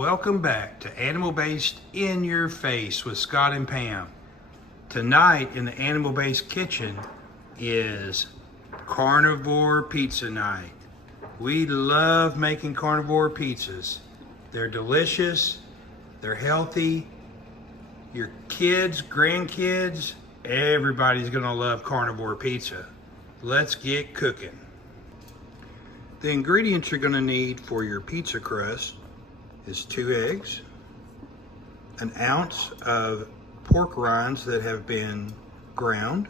Welcome back to Animal Based in Your Face with Scott and Pam. Tonight in the Animal Based kitchen is Carnivore pizza night. We love making carnivore pizzas. They're delicious, they're healthy. Your kids, grandkids, everybody's gonna love carnivore pizza. Let's get cooking. The ingredients you're gonna need for your pizza crust is 2 eggs, an ounce of pork rinds that have been ground.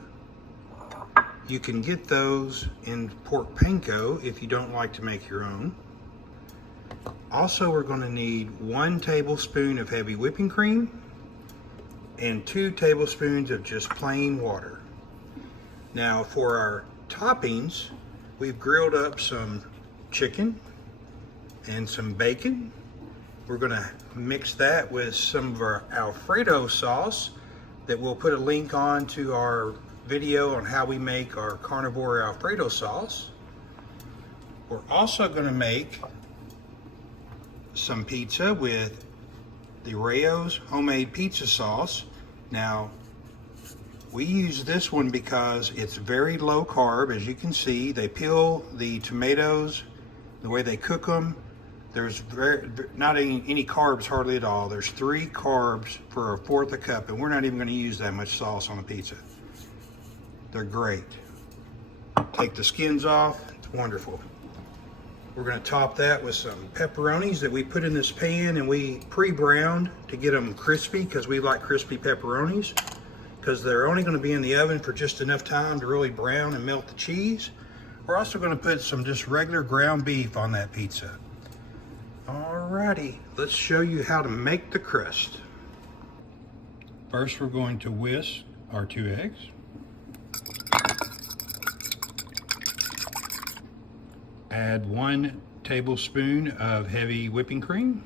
You can get those in pork panko if you don't like to make your own. Also, we're going to need 1 tablespoon of heavy whipping cream and 2 tablespoons of just plain water. Now for our toppings, we've grilled up some chicken and some bacon. We're going to mix that with some of our Alfredo sauce that we'll put a link on to our video on how we make our carnivore Alfredo sauce. We're also going to make some pizza with the Rayo's homemade pizza sauce. Now, we use this one because it's very low carb. As you can see, they peel the tomatoes, the way they cook them, there's not any carbs hardly at all. There's 3 carbs for 1/4 a cup, and we're not even going to use that much sauce on a pizza. They're great. Take the skins off, it's wonderful. We're going to top that with some pepperonis that we put in this pan and we pre-browned to get them crispy, because we like crispy pepperonis, because they're only going to be in the oven for just enough time to really brown and melt the cheese. We're also going to put some just regular ground beef on that pizza. Alrighty, let's show you how to make the crust. First, we're going to whisk our 2 eggs. Add 1 tablespoon of heavy whipping cream.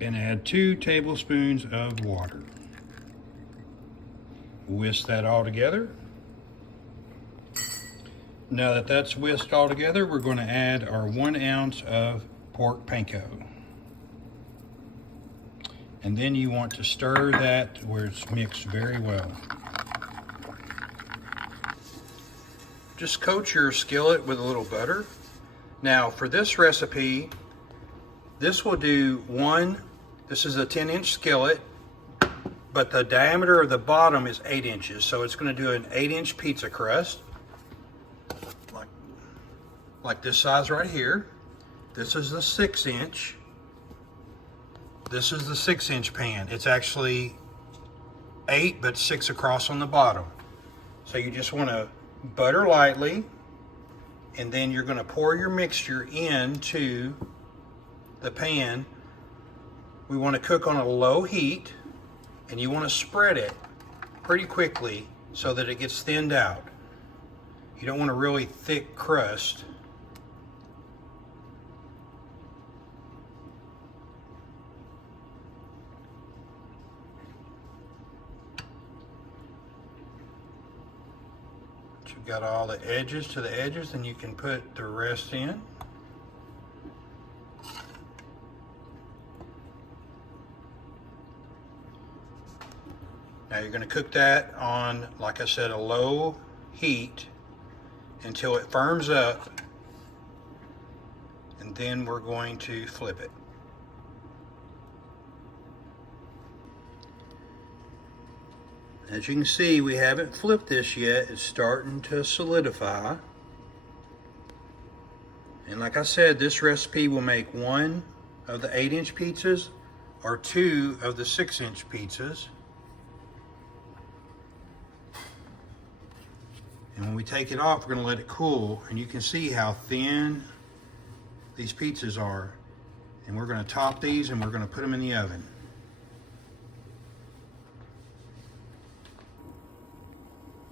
And add 2 tablespoons of water. Whisk that all together. Now that that's whisked all together, we're going to add our 1 ounce of pork panko. And then you want to stir that where it's mixed very well. Just coat your skillet with a little butter. Now for this recipe, this will do this is a 10-inch skillet, but the diameter of the bottom is 8 inches. So it's going to do an 8-inch pizza crust. Like this size right here. This is the 6-inch. This is the 6-inch pan. It's actually 8 but 6 across on the bottom. So you just want to butter lightly, and then you're going to pour your mixture into the pan. We want to cook on a low heat, and you want to spread it pretty quickly so that it gets thinned out. You don't want a really thick crust. You've got all the edges to the edges, and you can put the rest in. Now you're going to cook that on, like I said, a low heat until it firms up, and then we're going to flip it. As you can see, we haven't flipped this yet. It's starting to solidify. And like I said, this recipe will make 1 of the 8-inch pizzas or 2 of the 6-inch pizzas. And when we take it off, we're going to let it cool, and you can see how thin these pizzas are. And we're going to top these, and we're going to put them in the oven.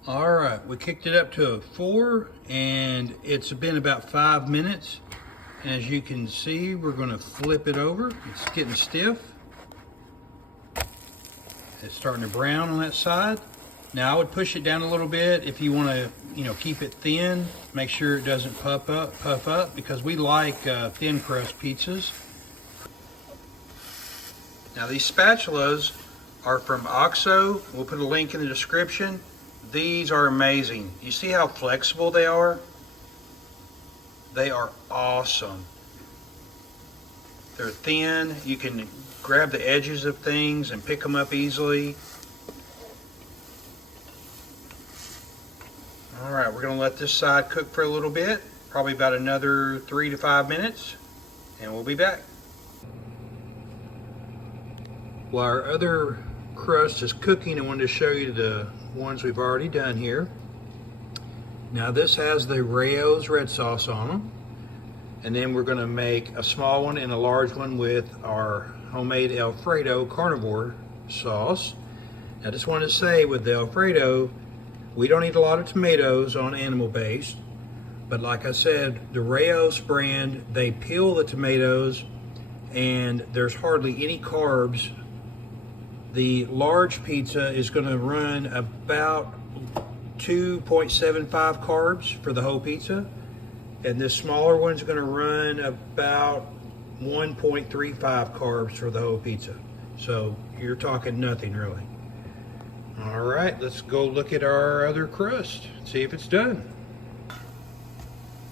All right, we kicked it up to a 4, and it's been about 5 minutes. And as you can see, we're going to flip it over. It's getting stiff. It's starting to brown on that side. Now I would push it down a little bit if you want to keep it thin. Make sure it doesn't puff up because we like thin crust pizzas. Now these spatulas are from Oxo. We'll put a link in the description. These are amazing. You see how flexible they are? They are awesome. They're thin. You can grab the edges of things and pick them up easily. All right, we're gonna let this side cook for a little bit, probably about another 3 to 5 minutes, and we'll be back. While our other crust is cooking, I wanted to show you the ones we've already done here. Now this has the Rao's red sauce on them, and then we're gonna make a small one and a large one with our homemade Alfredo carnivore sauce. I just wanted to say with the Alfredo, we don't eat a lot of tomatoes on animal based, but like I said, the Rao's brand, they peel the tomatoes and there's hardly any carbs. The large pizza is going to run about 2.75 carbs for the whole pizza, and this smaller one's going to run about 1.35 carbs for the whole pizza. So you're talking nothing really. All right, let's go look at our other crust, see if it's done.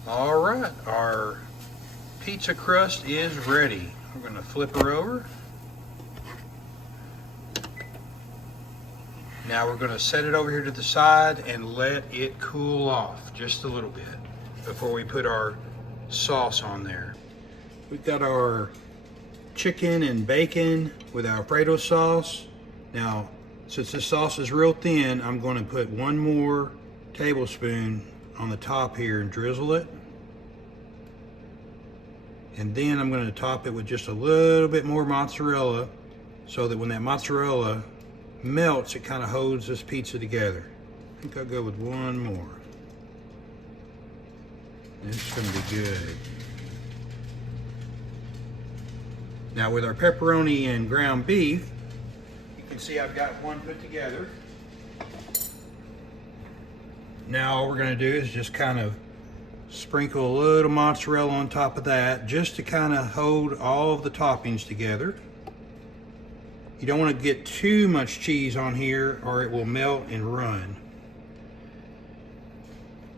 All right, our pizza crust is ready. We're going to flip her over. Now we're going to set it over here to the side and let it cool off just a little bit before we put our sauce on there. We've got our chicken and bacon with Alfredo sauce. Now, since this sauce is real thin, I'm going to put 1 more tablespoon on the top here and drizzle it. And then I'm going to top it with just a little bit more mozzarella so that when that mozzarella melts, it kind of holds this pizza together. I think I'll go with 1 more. This is going to be good. Now with our pepperoni and ground beef, you can see I've got one put together. Now all we're going to do is just kind of sprinkle a little mozzarella on top of that just to kind of hold all of the toppings together. You don't want to get too much cheese on here or it will melt and run.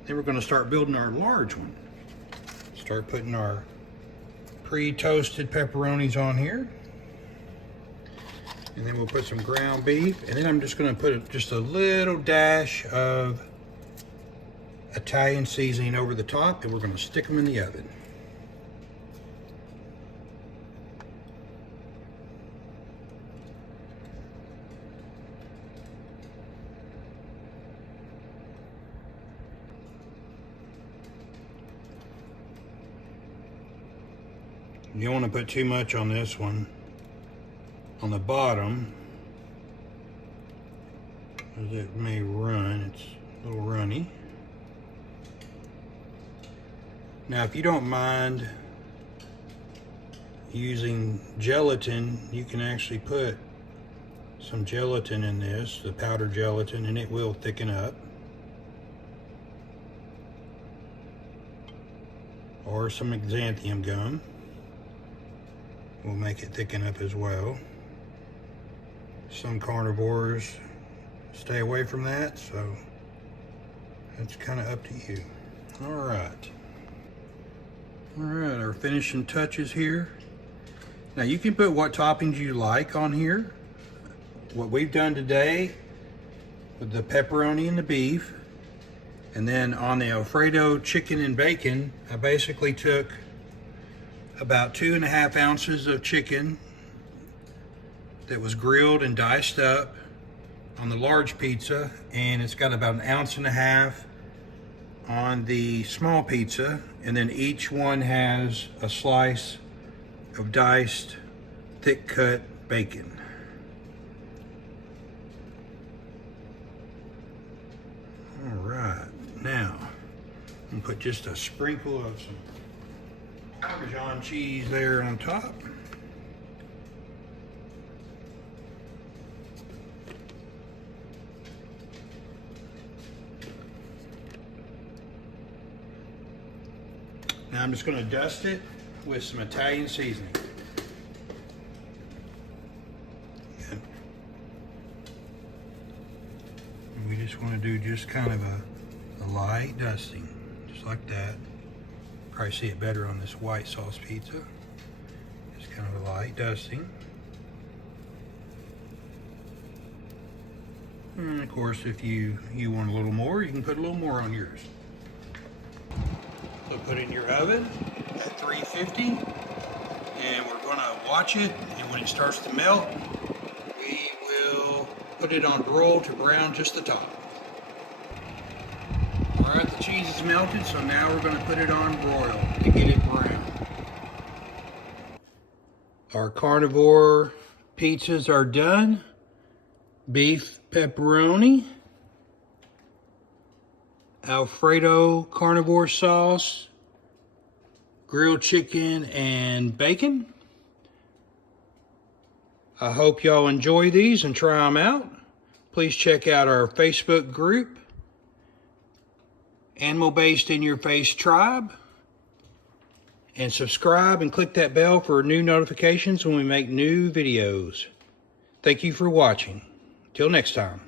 Then we're going to start building our large one. Start putting our pre-toasted pepperonis on here. And then we'll put some ground beef. And then I'm just going to put just a little dash of Italian seasoning over the top, and we're going to stick them in the oven. You don't want to put too much on this one. On the bottom, as it may run, it's a little runny. Now, if you don't mind using gelatin, you can actually put some gelatin in this, the powdered gelatin, and it will thicken up. Or some xanthium gum will make it thicken up as well. Some carnivores stay away from that, so that's kind of up to you. All right, our finishing touches here. Now you can put what toppings you like on here. What we've done today with the pepperoni and the beef, and then on the Alfredo chicken and bacon, I basically took about 2.5 ounces of chicken that was grilled and diced up on the large pizza, and it's got about 1.5 ounces on the small pizza, and then each one has a slice of diced thick cut bacon. All right, now I'm gonna put just a sprinkle of some Parmesan cheese there on top. Now I'm just going to dust it with some Italian seasoning. And we just want to do just kind of a light dusting, just like that. Probably see it better on this white sauce pizza. Just kind of a light dusting. And of course, if you want a little more, you can put a little more on yours. So put it in your oven at 350, and we're going to watch it, and when it starts to melt, we will put it on broil to brown just the top. All right, the cheese is melted, so now we're going to put it on broil to get it brown. Our carnivore pizzas are done. Beef pepperoni, Alfredo carnivore sauce, grilled chicken, and bacon. I hope y'all enjoy these and try them out. Please check out our Facebook group, Animal Based in Your Face Tribe, and subscribe and click that bell for new notifications when we make new videos. Thank you for watching. Till next time.